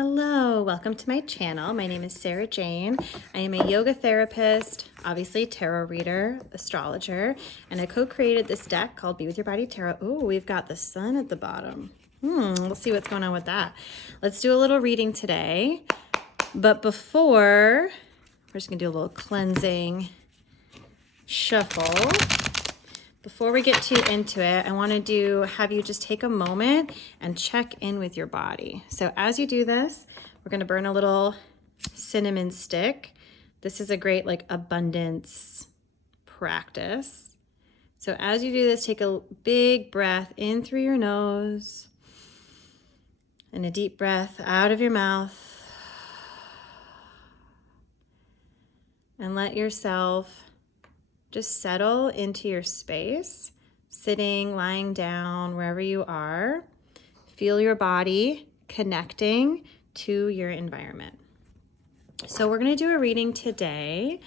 Hello, welcome to my channel. My name is Sarah Jane. I am a yoga therapist, obviously tarot reader, astrologer, and I co-created this deck called Be With Your Body Tarot. Oh, we've got the sun at the bottom. We'll see what's going on with that. Let's do a little reading today. But before, we're just gonna do a little cleansing shuffle. Before we get too into it, I want to have you just take a moment and check in with your body. So as you do this, we're going to burn a little cinnamon stick. This is a great abundance practice. So as you do this, take a big breath in through your nose and a deep breath out of your mouth. And let yourself just settle into your space, sitting, lying down, wherever you are. Feel your body connecting to your environment. So we're going to do a reading today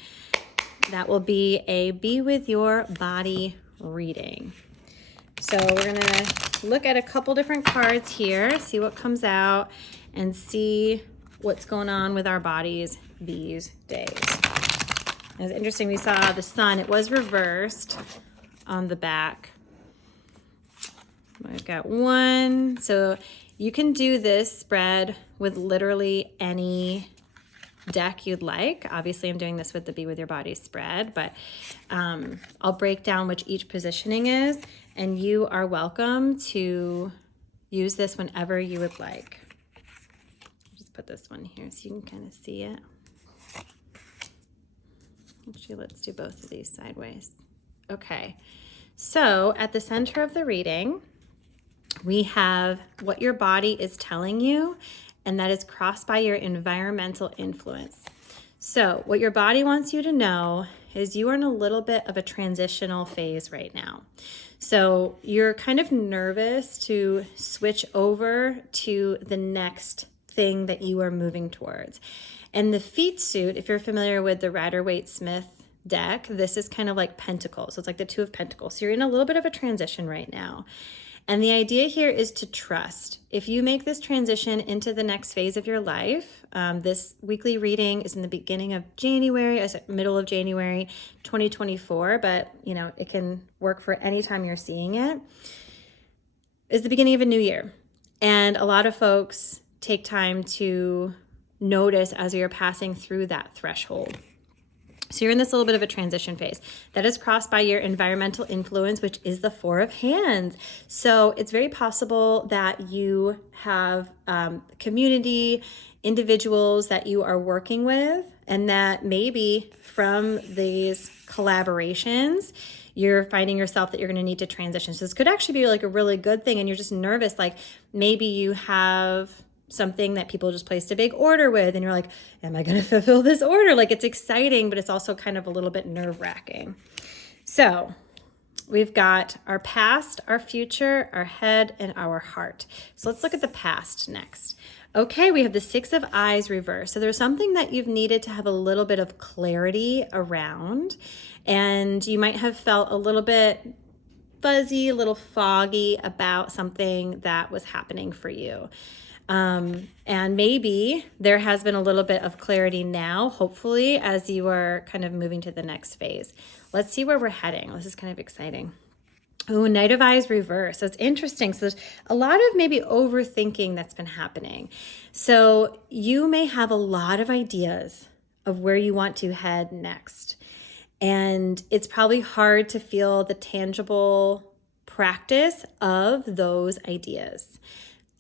that will be a Be With Your Body reading. So we're going to look at a couple different cards here, see what comes out, and see what's going on with our bodies these days. It was interesting, we saw the sun, it was reversed on the back. I've got one, so you can do this spread with literally any deck you'd like. Obviously, I'm doing this with the Be With Your Body spread, but I'll break down which each positioning is, and you are welcome to use this whenever you would like. I'll just put this one here so you can kind of see it. Actually, let's do both of these sideways. Okay, so at the center of the reading, we have what your body is telling you, and that is crossed by your environmental influence. So what your body wants you to know is you are in a little bit of a transitional phase right now. So you're kind of nervous to switch over to the next thing that you are moving towards. And the feet suit, if you're familiar with the Rider-Waite-Smith deck, this is kind of like Pentacles. So it's like the Two of Pentacles. So you're in a little bit of a transition right now. And the idea here is to trust. If you make this transition into the next phase of your life, this weekly reading is in the beginning of January, middle of January 2024, but it can work for any time you're seeing it, is the beginning of a new year. And a lot of folks take time to notice as you're passing through that threshold. So you're in this little bit of a transition phase that is crossed by your environmental influence, which is the Four of Hands. So it's very possible that you have community, individuals that you are working with, and that maybe from these collaborations, you're finding yourself that you're going to need to transition. So this could actually be like a really good thing, and you're just nervous. Like maybe you have something that people just placed a big order with, and you're like, am I going to fulfill this order? Like, it's exciting, but it's also kind of a little bit nerve-wracking. So we've got our past, our future, our head, and our heart. So let's look at the past next. Okay, we have the Six of Eyes reversed. So there's something that you've needed to have a little bit of clarity around, and you might have felt a little bit fuzzy, a little foggy about something that was happening for you. And maybe there has been a little bit of clarity now, hopefully, as you are kind of moving to the next phase. Let's see where we're heading. This is kind of exciting. Oh, Knight of Eyes reverse. So it's interesting. So there's a lot of maybe overthinking that's been happening. So you may have a lot of ideas of where you want to head next. And it's probably hard to feel the tangible practice of those ideas.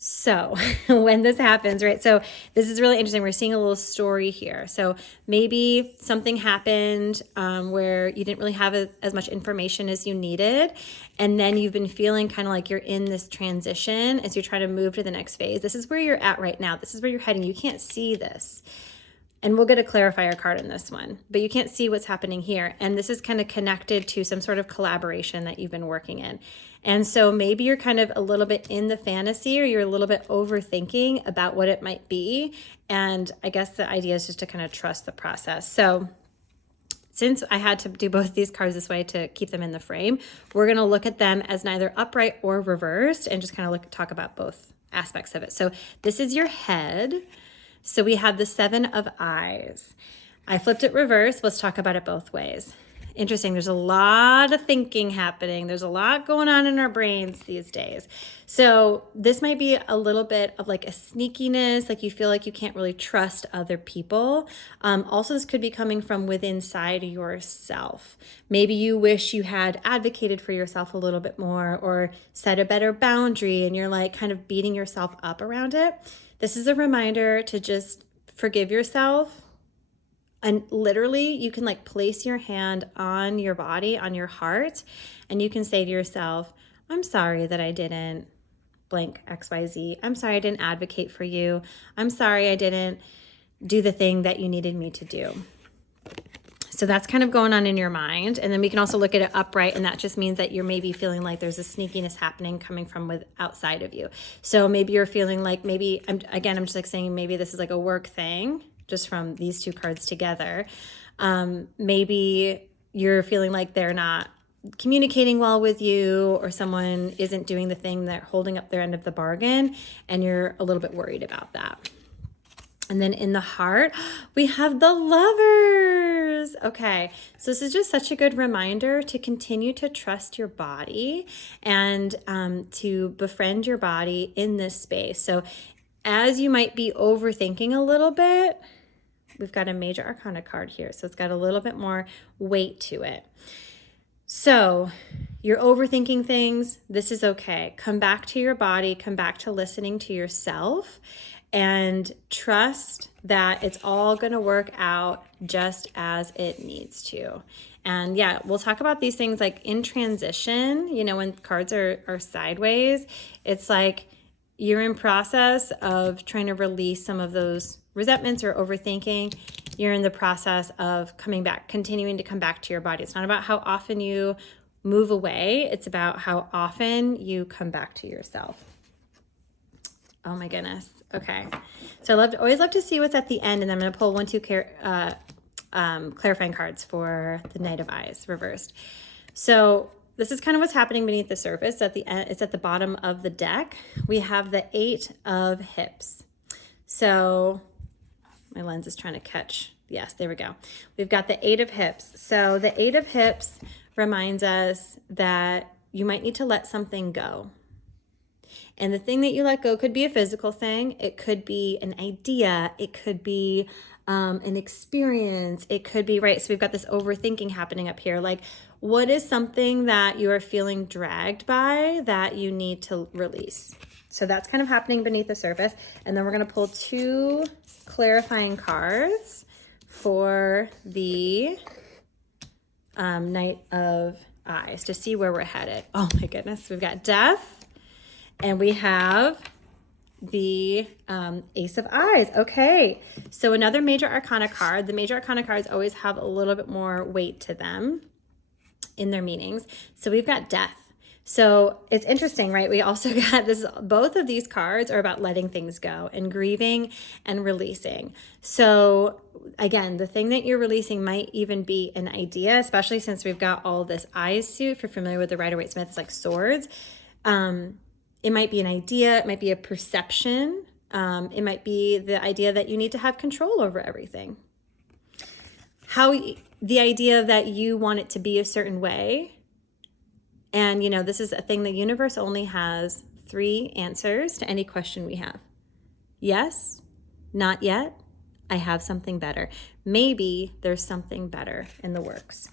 So when this happens, right? So this is really interesting. We're seeing a little story here. So maybe something happened where you didn't really have as much information as you needed. And then you've been feeling kind of like you're in this transition as you're trying to move to the next phase. This is where you're at right now. This is where you're heading. You can't see this. And we'll get a clarifier card in this one, but you can't see what's happening here. And this is kind of connected to some sort of collaboration that you've been working in. And so maybe you're kind of a little bit in the fantasy, or you're a little bit overthinking about what it might be. And I guess the idea is just to kind of trust the process. So since I had to do both these cards this way to keep them in the frame, we're going to look at them as neither upright or reversed and just kind of talk about both aspects of it. So this is your head. So we have the 7 of eyes. I flipped it reverse. Let's talk about it both ways. Interesting. There's a lot of thinking happening. There's a lot going on in our brains these days. So this might be a little bit of like a sneakiness, like you feel like you can't really trust other people. Also, this could be coming from within inside yourself. Maybe you wish you had advocated for yourself a little bit more or set a better boundary and you're like kind of beating yourself up around it. This is a reminder to just forgive yourself. And literally, you can like place your hand on your body, on your heart, and you can say to yourself, I'm sorry that I didn't blank XYZ. I'm sorry I didn't advocate for you. I'm sorry I didn't do the thing that you needed me to do. So that's kind of going on in your mind. And then we can also look at it upright, and that just means that you're maybe feeling like there's a sneakiness happening coming from outside of you. So maybe you're feeling like I'm just like saying maybe this is like a work thing, just from these 2 cards together. Maybe you're feeling like they're not communicating well with you, or someone isn't doing the thing, they're holding up their end of the bargain, and you're a little bit worried about that. And then in the heart, we have the Lovers. Okay, so this is just such a good reminder to continue to trust your body and to befriend your body in this space. So as you might be overthinking a little bit, we've got a Major Arcana card here, so it's got a little bit more weight to it. So you're overthinking things. This is okay. Come back to your body, come back to listening to yourself, and trust that it's all going to work out just as it needs to. And yeah, we'll talk about these things like in transition, when cards are sideways, it's like you're in process of trying to release some of those resentments or overthinking. You're in the process of coming back, continuing to come back to your body. It's not about how often you move away. It's about how often you come back to yourself. Oh my goodness. Okay. So always love to see what's at the end. And then I'm going to pull 1, 2 clarifying cards for the Knight of Eyes reversed. So this is kind of what's happening beneath the surface. At the end, it's at the bottom of the deck. We have the 8 of Hips. So my lens is trying to catch. Yes, there we go. We've got the 8 of Hips. So the 8 of Hips reminds us that you might need to let something go. And the thing that you let go could be a physical thing. It could be an idea. It could be an experience. It could be, right? So we've got this overthinking happening up here. Like, what is something that you are feeling dragged by that you need to release? So that's kind of happening beneath the surface. And then we're going to pull 2 clarifying cards for the Knight of Eyes to see where we're headed. Oh my goodness. We've got Death. And we have the Ace of Eyes. Okay, so another Major Arcana card. The Major Arcana cards always have a little bit more weight to them in their meanings. So we've got Death. So it's interesting, right? We also got this, both of these cards are about letting things go and grieving and releasing. So again, the thing that you're releasing might even be an idea, especially since we've got all this Eyes suit. If you're familiar with the Rider-Waite-Smith, it's like swords. It might be an idea, it might be a perception, it might be the idea that you need to have control over everything. The idea that you want it to be a certain way. And, this is a thing, the universe only has 3 answers to any question we have. Yes, not yet, I have something better. Maybe there's something better in the works.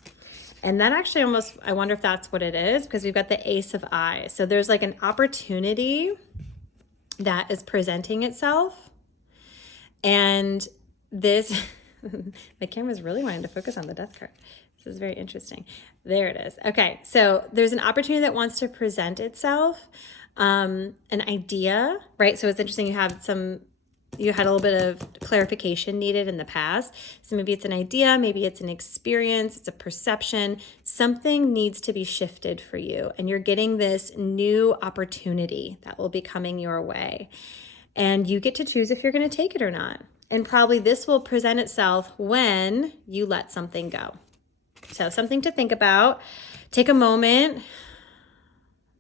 And that actually I wonder if that's what it is, because we've got the Ace of Eyes. So there's like an opportunity that is presenting itself. And this, my camera's really wanting to focus on the Death card. This is very interesting. There it is. Okay, so there's an opportunity that wants to present itself, an idea, right? So it's interesting, you had a little bit of clarification needed in the past. So maybe it's an idea, maybe it's an experience, it's a perception. Something needs to be shifted for you. And you're getting this new opportunity that will be coming your way. And you get to choose if you're going to take it or not. And probably this will present itself when you let something go. So something to think about. Take a moment.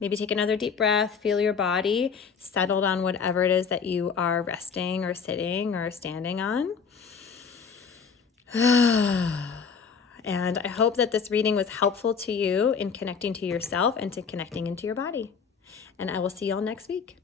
Maybe take another deep breath, feel your body settled on whatever it is that you are resting or sitting or standing on. And I hope that this reading was helpful to you in connecting to yourself and to connecting into your body. And I will see y'all next week.